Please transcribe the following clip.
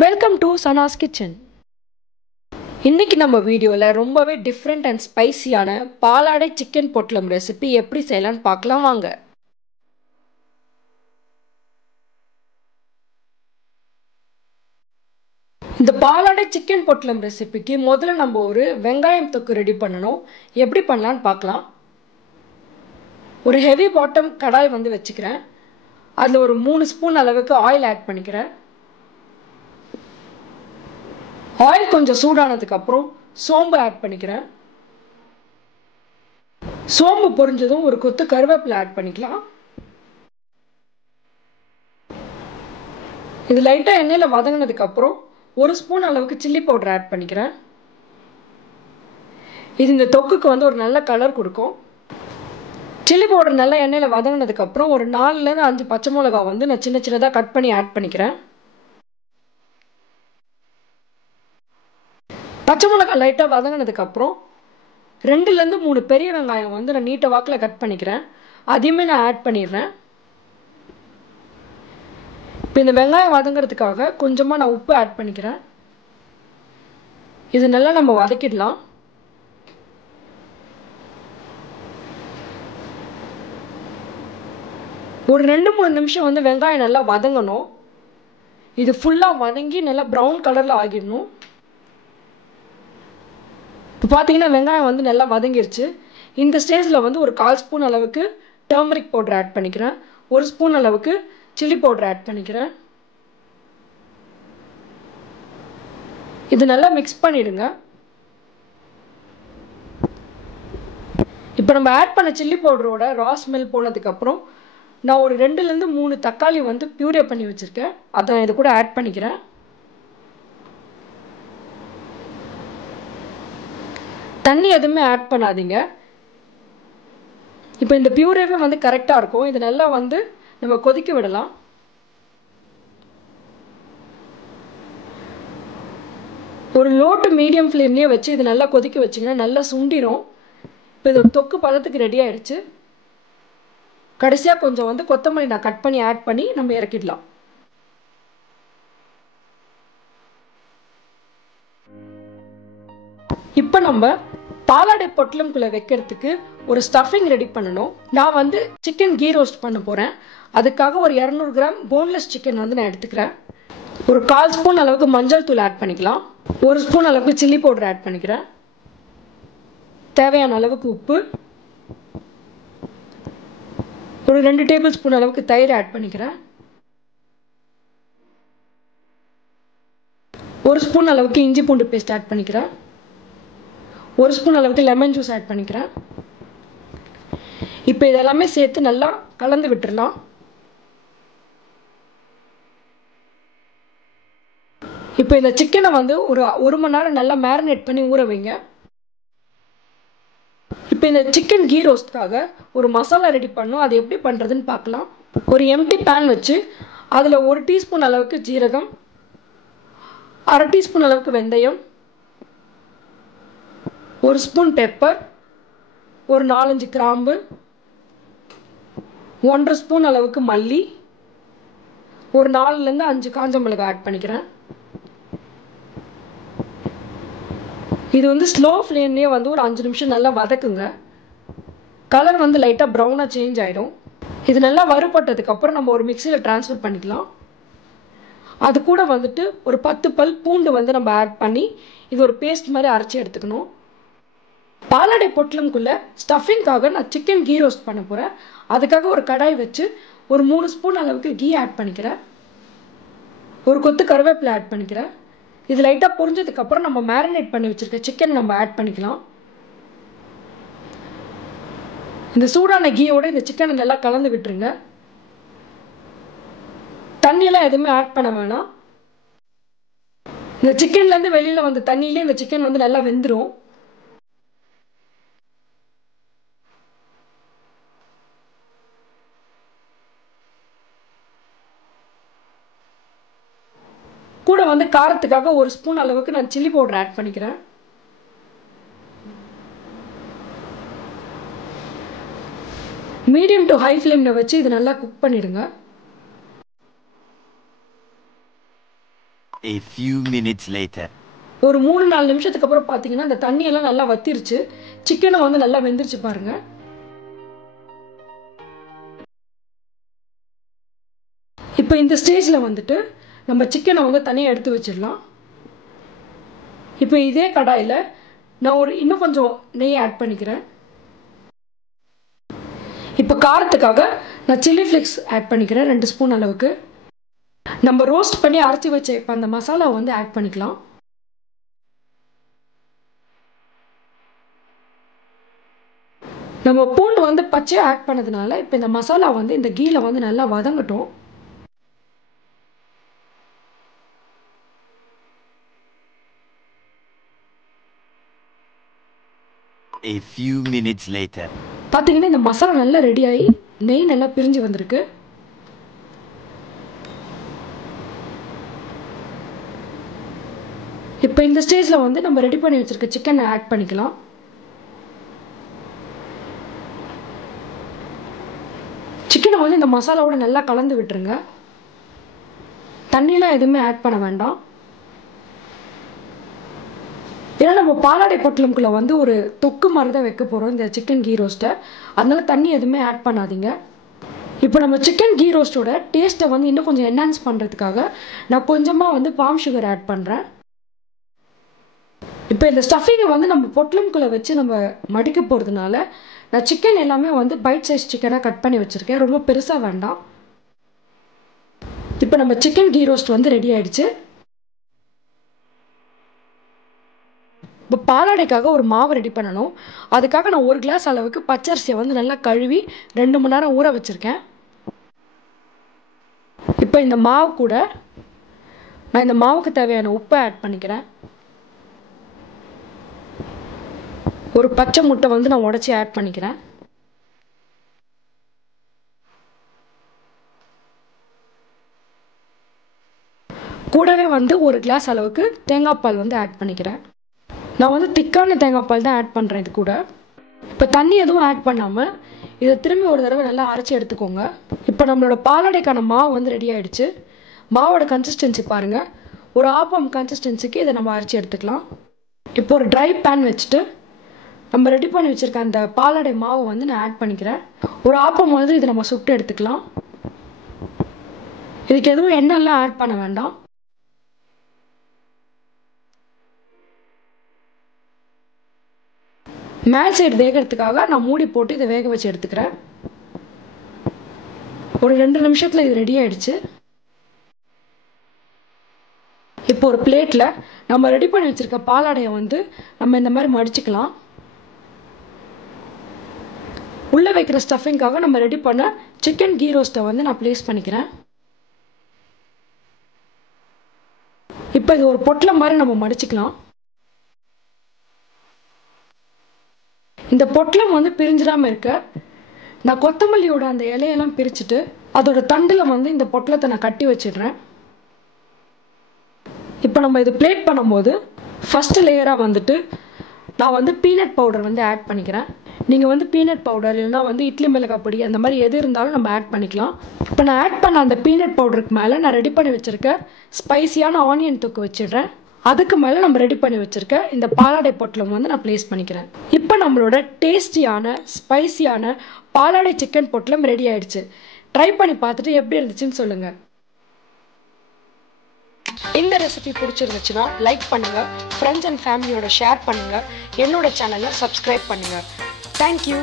Welcome to Sana's kitchen. இன்னைக்கு நம்ம வீடியோவில் ரொம்பவே டிஃப்ரெண்ட் அண்ட் ஸ்பைசியான பாலாடை சிக்கன் பொட்டலம் ரெசிபி எப்படி செய்யலாம்னு பார்க்கலாம் வாங்க. இந்த பாலாடை சிக்கன் பொட்டலம் ரெசிபிக்கு முதல்ல நம்ம ஒரு வெங்காயம் தொக்கு ரெடி பண்ணணும். எப்படி பண்ணலான்னு பார்க்கலாம். ஒரு ஹெவி பாட்டம் கடாய் வச்சுக்கிறேன். அதில் ஒரு 3 ஸ்பூன் அளவுக்கு ஆயில் ஆட் பண்ணிக்கிறேன். ஆயில் கொஞ்சம் சூடானதுக்கு அப்புறம் சோம்பு ஆட் பண்ணிக்கிறேன். சோம்பு பொரிஞ்சதும் ஒரு கொத்து கருவேப்பிலை ஆட் பண்ணிக்கலாம். இது லைட்டா எண்ணெயில வதங்கினதுக்கு அப்புறம் 1 ஸ்பூன் அளவுக்கு சில்லி பவுடர் ஆட் பண்ணிக்கிறேன். இது இந்த தொக்குக்கு ஒரு நல்ல கலர் கொடுக்கும். சில்லி பவுடர் நல்லா எண்ணெயில வதங்கினதுக்கு அப்புறம் ஒரு 4 ல இருந்து 5 பச்சை மிளகாய் நான் சின்ன சின்னதாக கட் பண்ணி ஆட் பண்ணிக்கிறேன். பச்சை மிளகாய் லைட்டாக வதங்கினதுக்கு அப்புறம் 2 ல இருந்து 3 பெரிய வெங்காயம் நான் நீட்ட வாக்கில் கட் பண்ணிக்கிறேன். அதையுமே நான் ஆட் பண்ணிடுறேன். இப்போ இந்த வெங்காயம் வதங்கிறதுக்காக கொஞ்சமாக நான் உப்பு ஆட் பண்ணிக்கிறேன். இது நல்லா நம்ம வதக்கிடலாம். ஒரு 2-3 நிமிஷம் வெங்காயம் நல்லா வதங்கணும். இது ஃபுல்லாக வதங்கி நல்லா ப்ரௌன் கலரில் ஆகிடணும். இப்போ பார்த்தீங்கன்னா வெங்காயம் நல்லா வதங்கிருச்சு. இந்த ஸ்டேஜில் ஒரு 1/4 ஸ்பூன் அளவுக்கு டர்மரிக் பவுடர் ஆட் பண்ணிக்கிறேன். 1 ஸ்பூன் அளவுக்கு சில்லி பவுடர் ஆட் பண்ணிக்கிறேன். இது நல்லா மிக்ஸ் பண்ணிடுங்க. இப்போ நம்ம ஆட் பண்ண சில்லி பவுடரோட ரா ஸ்மெல் போனதுக்கப்புறம் நான் ஒரு 2 ல இருந்து 3 தக்காளி பியூரே பண்ணி வச்சுருக்கேன். அதை இது கூட ஆட் பண்ணிக்கிறேன். தண்ணி எதுவுமே ஆட் பண்ணாதீங்க. இப்போ இந்த பியூரேவே கரெக்டாக இருக்கும். இது நல்லா நம்ம கொதிக்க விடலாம். ஒரு லோ டு மீடியம் ஃப்ளேம்லேயே வச்சு இது நல்லா கொதிக்க வச்சிங்கன்னா நல்லா சுண்டிடும். இப்போ இது தொக்கு பதத்துக்கு ரெடி ஆகிடுச்சு. கடைசியாக கொஞ்சம் கொத்தமல்லி நான் கட் பண்ணி ஆட் பண்ணி நம்ம இறக்கிடலாம். இப்போ நம்ம பாலாடை பொட்டலம்குள்ளே வைக்கிறதுக்கு ஒரு ஸ்டஃபிங் ரெடி பண்ணணும். நான் சிக்கன் கீ ரோஸ்ட் பண்ண போகிறேன். அதுக்காக ஒரு 200 கிராம் போன்லெஸ் சிக்கன் நான் எடுத்துக்கிறேன். ஒரு 1/4 ஸ்பூன் அளவுக்கு மஞ்சள் தூள் ஆட் பண்ணிக்கலாம். 1 ஸ்பூன் அளவுக்கு சில்லி பவுடர் ஆட் பண்ணிக்கிறேன். தேவையான அளவுக்கு உப்பு, ஒரு 2 டேபிள் ஸ்பூன் அளவுக்கு தயிர் ஆட் பண்ணிக்கிறேன். 1 ஸ்பூன் அளவுக்கு இஞ்சி பூண்டு பேஸ்ட் ஆட் பண்ணிக்கிறேன். 1 ஸ்பூன் அளவுக்கு லெமன் ஜூஸ் ஆட் பண்ணிக்கிறேன். இப்போ இதெல்லாமே சேர்த்து நல்லா கலந்து விட்டுடலாம். இப்போ இந்த சிக்கனை ஒரு 1 மணி நேரம் நல்லா மேரினேட் பண்ணி ஊற வைங்க. இப்போ இந்த சிக்கன் கீ ரோஸ்ட்காக ஒரு மசாலா ரெடி பண்ணணும். அது எப்படி பண்ணுறதுன்னு பார்க்கலாம். ஒரு எம்டி பேன் வச்சு அதில் 1 டீஸ்பூன் அளவுக்கு ஜீரகம், 1/2 டீஸ்பூன் அளவுக்கு வெந்தயம், 1 ஸ்பூன் பெப்பர், ஒரு 4-5 கிராம்பு, 1/2 ஸ்பூன் அளவுக்கு மல்லி, ஒரு 4 ல இருந்து 5 காஞ்ச மிளகாய் ஆட் பண்ணிக்கிறேன். இது ஸ்லோ ஃப்ளேம்லேயே ஒரு 5 நிமிஷம் நல்லா வதக்குங்க. கலர் லைட்டாக ப்ரௌனாக சேஞ்ச் ஆகிடும். இது நல்லா வறுபட்டதுக்கப்புறம் நம்ம ஒரு மிக்சியில் ட்ரான்ஸ்ஃபர் பண்ணிக்கலாம். அது கூட ஒரு 10 பல் பூண்டு நம்ம ஆட் பண்ணி இது ஒரு பேஸ்ட் மாதிரி அரைச்சி எடுத்துக்கணும். பாலாடை பொட்டலம்குள்ளே ஸ்டஃபிங்காக நான் சிக்கன் கீ ரோஸ்ட் பண்ண போகிறேன். அதுக்காக ஒரு கடாய் வச்சு ஒரு 3 ஸ்பூன் அளவுக்கு கீ ஆட் பண்ணிக்கிறேன். ஒரு கொத்து கருவேப்பிலை ஆட் பண்ணிக்கிறேன். இது லைட்டாக பொரிஞ்சதுக்கப்புறம் நம்ம மேரினேட் பண்ணி வச்சுருக்க சிக்கன் நம்ம ஆட் பண்ணிக்கலாம். இந்த சூடான கீயோட இந்த சிக்கனை நல்லா கலந்து விட்டுருங்க. தண்ணியெல்லாம் எதுவுமே ஆட் பண்ண வேணாம். இந்த சிக்கன்லேருந்து வெளியில் தண்ணியிலே இந்த சிக்கன் நல்லா வெந்துடும். கூட காரத்துக்காக 1 ஸ்பூன் அளவுக்கு நான் சில்லி பவுடர் ஆட் பண்ணிக்கிறேன். மீடியம் டு ஹை ஃப்ளேமில் வச்சு இது நல்லா குக் பண்ணிடுங்க. A few minutes later. ஒரு 3-4 நிமிஷத்துக்கு அப்புறம் பார்த்தீங்கன்னா இந்த தண்ணியெல்லாம் நல்லா வத்திருச்சு. சிக்கனும் வந்து நல்லா வெந்துருச்சு பாருங்க. இப்போ இந்த ஸ்டேஜில் வந்துட்டு நம்ம சிக்கனை வந்து தனியாக எடுத்து வச்சிடலாம். இப்போ இதே கடாயில் நான் இன்னும் கொஞ்சம் நெய் ஆட் பண்ணிக்கிறேன். இப்போ காரத்துக்காக நான் சில்லி ஃப்ளேக்ஸ் ஆட் பண்ணிக்கிறேன் 2 ஸ்பூன் அளவுக்கு. நம்ம ரோஸ்ட் பண்ணி அரைச்சி வச்ச இப்போ அந்த மசாலாவை வந்து ஆட் பண்ணிக்கலாம். நம்ம பூண்டு வந்து பச்சையாக ஆட் பண்ணதுனால இப்போ இந்த மசாலா வந்து இந்த கீல வந்து நல்லா வதங்கட்டும். A few minutes later. பார்த்தீங்கன்னா இந்த மசாலா நல்லா ரெடி ஆகி நெய் நல்லா பிரிஞ்சு வந்திருக்கு. இப்போ இந்த ஸ்டேஜில் வந்து நம்ம ரெடி பண்ணி வச்சிருக்க சிக்கனை ஆட் பண்ணிக்கலாம். சிக்கனை வந்து இந்த மசாலாவோட நல்லா கலந்து விட்டுருங்க. தண்ணியெலாம் எதுவுமே ஆட் பண்ண வேண்டாம். ஏன்னா நம்ம பாலாடை பொட்டலம்குள்ளே வந்து ஒரு தொக்கு மாதிரி தான் வைக்க போகிறோம் இந்த சிக்கன் கீ ரோஸ்ட்டை. அதனால தண்ணி எதுவுமே ஆட் பண்ணாதீங்க. இப்போ நம்ம சிக்கன் கீ ரோஸ்ட்டோட டேஸ்ட்டை வந்து இன்னும் கொஞ்சம் என்ஹான்ஸ் பண்ணுறதுக்காக நான் கொஞ்சமாக வந்து பாம் சுகர் ஆட் பண்ணுறேன். இப்போ இந்த ஸ்டஃபிங்கை வந்து நம்ம பொட்டலம்குள்ளே வச்சு நம்ம மடிக்க போகிறதுனால நான் சிக்கன் எல்லாமே வந்து பைட் சைஸ் சிக்கனாக கட் பண்ணி வச்சுருக்கேன். ரொம்ப பெருசாக வேண்டாம். இப்போ நம்ம சிக்கன் கீ ரோஸ்ட் வந்து ரெடி ஆயிடுச்சு. இப்போ பாலாடைக்காக ஒரு மாவு ரெடி பண்ணணும். அதுக்காக நான் 1 கிளாஸ் அளவுக்கு பச்சரிசியை வந்து நல்லா கழுவி 2 மணி நேரம் ஊற வச்சுருக்கேன். இப்போ இந்த மாவு கூட நான் இந்த மாவுக்கு தேவையான உப்பை ஆட் பண்ணிக்கிறேன். ஒரு பச்சை முட்டை வந்து நான் உடைச்சி ஆட் பண்ணிக்கிறேன். கூடவே வந்து 1 கிளாஸ் அளவுக்கு தேங்காய் பால் வந்து ஆட் பண்ணிக்கிறேன். நான் வந்து திக்கான தேங்காய் பால் தான் ஆட் பண்ணுறேன் இது கூட. இப்போ தண்ணி எதுவும் ஆட் பண்ணாமல் இதை திரும்பி ஒரு தடவை நல்லா அரைச்சி எடுத்துக்கோங்க. இப்போ நம்மளோட பாலாடைக்கான மாவு வந்து ரெடி ஆகிடுச்சு. மாவோட கன்சிஸ்டன்சி பாருங்கள். ஒரு ஆப்பம் கன்சிஸ்டன்சிக்கு இதை நம்ம அரைச்சி எடுத்துக்கலாம். இப்போ ஒரு ட்ரை பேன் வச்சுட்டு நம்ம ரெடி பண்ணி வச்சுருக்க அந்த பாலாடை மாவை வந்து நான் ஆட் பண்ணிக்கிறேன். ஒரு ஆப்பம் மாதிரி இதை நம்ம சுட்டு எடுத்துக்கலாம். இதுக்கு எதுவும் எண்ணெய்லாம் ஆட் பண்ண வேண்டாம். மேல் சைடு வேகிறதுக்காக நான் மூடி போட்டு இதை வேக வச்சு எடுத்துக்கிறேன். ஒரு 2 நிமிஷத்தில் இது ரெடி ஆயிடுச்சு. இப்போ ஒரு பிளேட்டில் நம்ம ரெடி பண்ணி வச்சுருக்க பாலாடையை வந்து நம்ம இந்த மாதிரி மடிச்சுக்கலாம். உள்ளே வைக்கிற ஸ்டஃபிங்காக நம்ம ரெடி பண்ண சிக்கன் கீ ரோஸ்ட்டை வந்து நான் ப்ளேஸ் பண்ணிக்கிறேன். இப்போ இது ஒரு பொட்டலம் மாதிரி நம்ம மடிச்சுக்கலாம். இந்த பொட்டலம் வந்து பிரிஞ்சிடாமல் இருக்க நான் கொத்தமல்லியோட அந்த இலையெல்லாம் பிரிச்சுட்டு அதோட தண்டில் வந்து இந்த பொட்டலத்தை நான் கட்டி வச்சிடுறேன். இப்போ நம்ம இது பிளேட் பண்ணும்போது ஃபஸ்ட்டு லேயராக வந்துட்டு நான் வந்து பீனட் பவுடர் வந்து ஆட் பண்ணிக்கிறேன். நீங்கள் வந்து பீனட் பவுடர் இல்லைனா வந்து இட்லி மிளகாய் பொடி அந்த மாதிரி எது இருந்தாலும் நம்ம ஆட் பண்ணிக்கலாம். இப்போ நான் ஆட் பண்ண அந்த பீனட் பவுடருக்கு மேலே நான் ரெடி பண்ணி வச்சுருக்க ஸ்பைசியான ஆனியன் தொக்கு வச்சிடுறேன். அதுக்கு மேலே நம்ம ரெடி பண்ணி வச்சுருக்க இந்த பாலாடை பொட்டலம் வந்து நான் ப்ளேஸ் பண்ணிக்கிறேன். இப்போ நம்மளோட டேஸ்டியான ஸ்பைசியான பாலாடை சிக்கன் பொட்டலம் ரெடி ஆயிடுச்சு. ட்ரை பண்ணி பார்த்துட்டு எப்படி இருந்துச்சுன்னு சொல்லுங்கள். இந்த ரெசிபி பிடிச்சிருந்துச்சுன்னா லைக் பண்ணுங்கள், ஃப்ரெண்ட்ஸ் அண்ட் ஃபேமிலியோட ஷேர் பண்ணுங்கள், என்னோட சேனலை சப்ஸ்கிரைப் பண்ணுங்கள். தேங்க்யூ.